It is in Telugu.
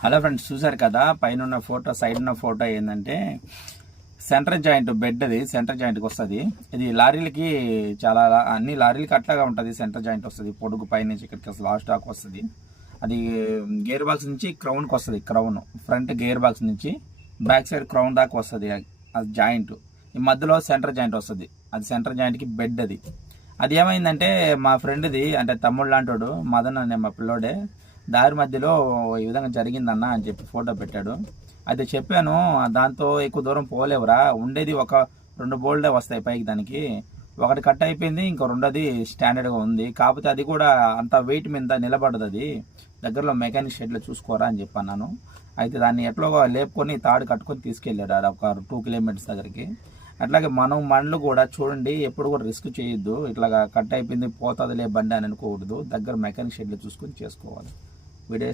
హలో ఫ్రెండ్స్, చూసారు కదా పైన ఉన్న ఫోటో, సైడ్ ఉన్న ఫోటో ఏంటంటే సెంటర్ జాయింట్ బెడ్. అది సెంటర్ జాయింట్కి వస్తుంది. ఇది లారీలకి చాలా అన్ని లారీలకి అట్లాగా ఉంటుంది. సెంటర్ జాయింట్ వస్తుంది, పొడుగు పై నుంచి ఇక్కడికి లాస్ట్ దాకా వస్తుంది. అది గేర్ బాక్స్ నుంచి క్రౌన్కి వస్తుంది. క్రౌన్ ఫ్రంట్ గేర్ బాక్స్ నుంచి బ్యాక్ సైడ్ క్రౌన్ దాకా వస్తుంది. అది జాయింట్. ఈ మధ్యలో సెంటర్ జాయింట్ వస్తుంది. అది సెంటర్ జాయింట్కి బెడ్. అది ఏమైందంటే మా ఫ్రెండ్ది, అంటే తమ్ముడు లాంటోడు మదన్ అనే మా పిల్లోడే, దారి మధ్యలో ఈ విధంగా జరిగిందన్న అని చెప్పి ఫోటో పెట్టాడు. అయితే చెప్పాను, దాంతో ఎక్కువ దూరం పోలేవురా, ఉండేది ఒక 2 బోల్డే వస్తాయి పైకి. దానికి ఒకటి కట్ అయిపోయింది, ఇంకో రెండోది స్టాండర్డ్గా ఉంది. కాకపోతే అది కూడా అంత వెయిట్ మీద నిలబడదు. అది దగ్గరలో మెకానిక్ షెడ్లో చూసుకోరా అని చెప్పన్నాను. అయితే దాన్ని ఎట్లో లేపుకొని తాడు కట్టుకొని తీసుకెళ్ళాడు ఆడ ఒక 2 కిలోమీటర్స్ దగ్గరికి. అట్లాగే మనలు కూడా చూడండి, ఎప్పుడు కూడా రిస్క్ చేయొద్దు. ఇట్లాగా కట్ అయిపోయింది పోతుందిలే బండి అని అనుకోకూడదు. దగ్గర మెకానిక్ షెడ్లో చూసుకొని చేసుకోవాలి. వీడియో